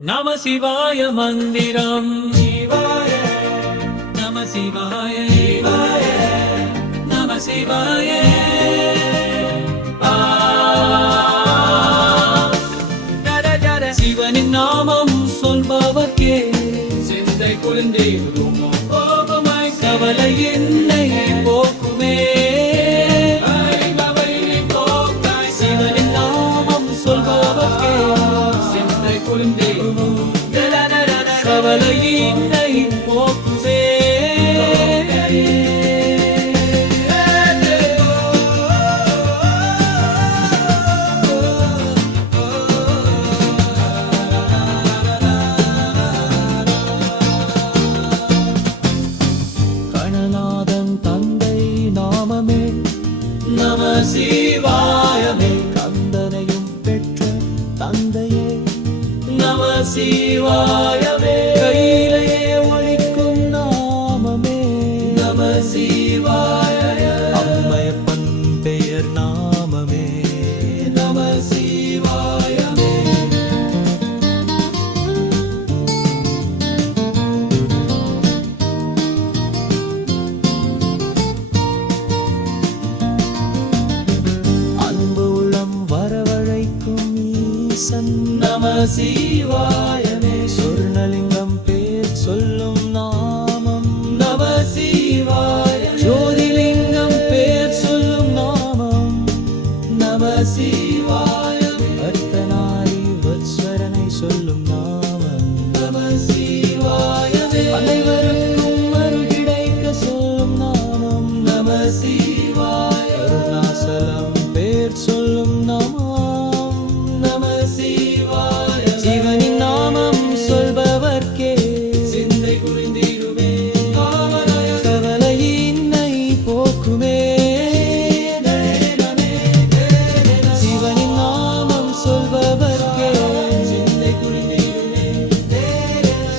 நம சிவாய மந்திரம் சிவாய நம சிவாய சிவாய நம சிவாய சிவனின் நாமம் சொல்பவர்க்கே சிந்தை குளிர்ந்தே கவலை என்னை போக்குமே சிவனின் நாமம் சொல்பவர்க்கே சிந்தை குளிர்ந்தே கவலை என்னை போக்குமே நம சிவாயமே கந்தனையும் பெற்ற தந்தையே நம சிவாயமே கையிலேயே ஒழிக்கும் நாமமே நம சிவாய அம்மையப்பன் பெயர் நாமமே நம சிவாயமே நம சிவாயமே சொர்ணலிங்கம் பேர் சொல்லும் நாமம் நம சிவாய ஜோதிலிங்கம் பேர் சொல்லும் நாமம் நம சிவாயமே அர்த்தநாரி வத்ஸ்வரனை சொல்லும் நாமம் நம சிவாயமே அனைவருக்கும் அருள் கிடைக்க சொல்லும் நாமம் நம சிவாய அருணாசலம் பேர் சொல்லும் நாமம் சிவனின் நாமம் சொல்பவர்க்கே சிந்தை குளிர்ந்திடுமே கவலையின்னை போக்குமே சிவனின் நாமம் சொல்பவர்க்கே சிந்தை குளிர்ந்திடுமே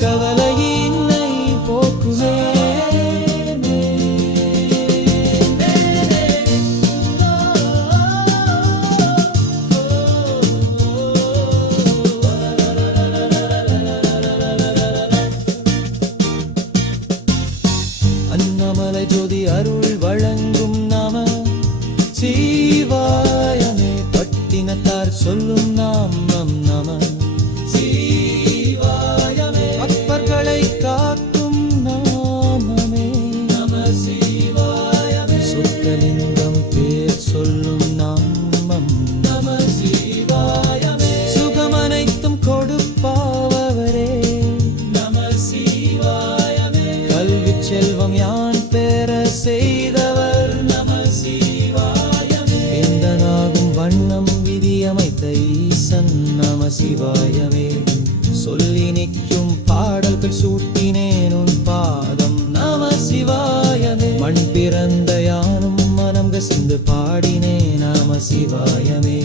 கவலையின்னை போக்குமே அண்ணாமலை ஜோதி அருள் வழங்கும் நாம சிவாயமே பட்டினத்தார் சொல்லும் நாமம் நம சிவாயமே அப்பர்களை காக்கும் நாமமே நம சிவாயமே சுத்தலிங்கம் பேர் சொல்லும் நாமம் நம சிவாயமே சுகமனைத்தும் கொடுப்பாவரே நம சிவாயமே கல்வி செல்வம் யான் பெற செய்தவர் நம சிவாயமே விந்தனாகும் வண்ணம் விதியமைத்த ஈசன் நம சிவாயமே சொல்லி நிற்கும் பாடல்கள் சூட்டினேன் உன் பாதம் நம சிவாயமே மண் பிறந்த யானும் மனம் கசிந்து பாடினேன் நம சிவாயமே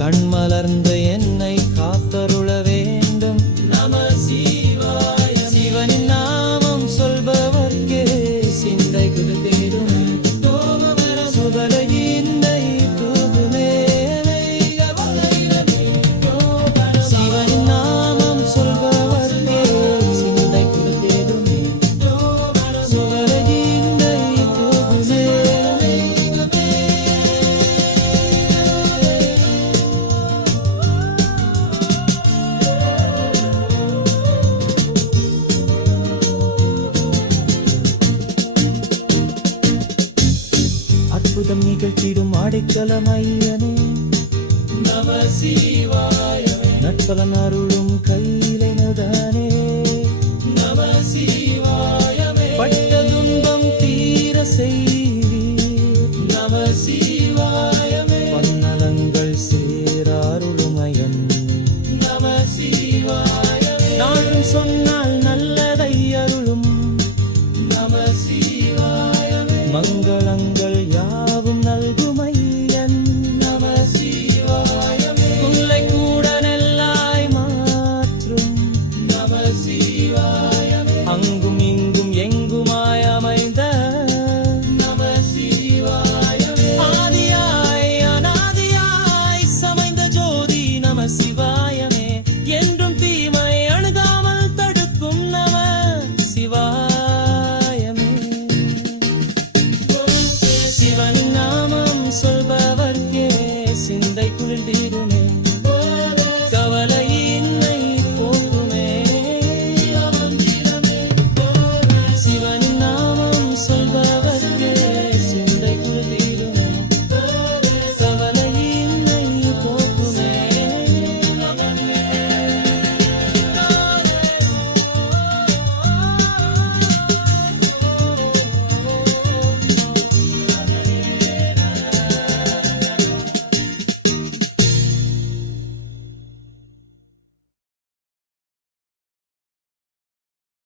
கண் மலர்ந்த என்னை காத்தருள வேண்டும் நம சிவாய சிவனின் நாமம் சொல்பவர்க்கே சிந்தை குருதேடும் சுபலையின்னை தூதுமே சிவனின் நாமம் சொல்பவர்க்கே சிந்தை குருதேடும் சுபலையின்னை தூதுமே அற்புதம் நிகழ்த்திடும் அடைக்கலம் ஐயனே நம சிவாயமே நட்பலன் அருளும் கையிலைனதானே நம சிவாயமே பட்ட துன்பம் தீர செய்வீர் நம சிவாயமே பன்னலங்கள் சேராருளும் ஐயன் நம சிவாயமே நாளும் சொன்னால் நல்ல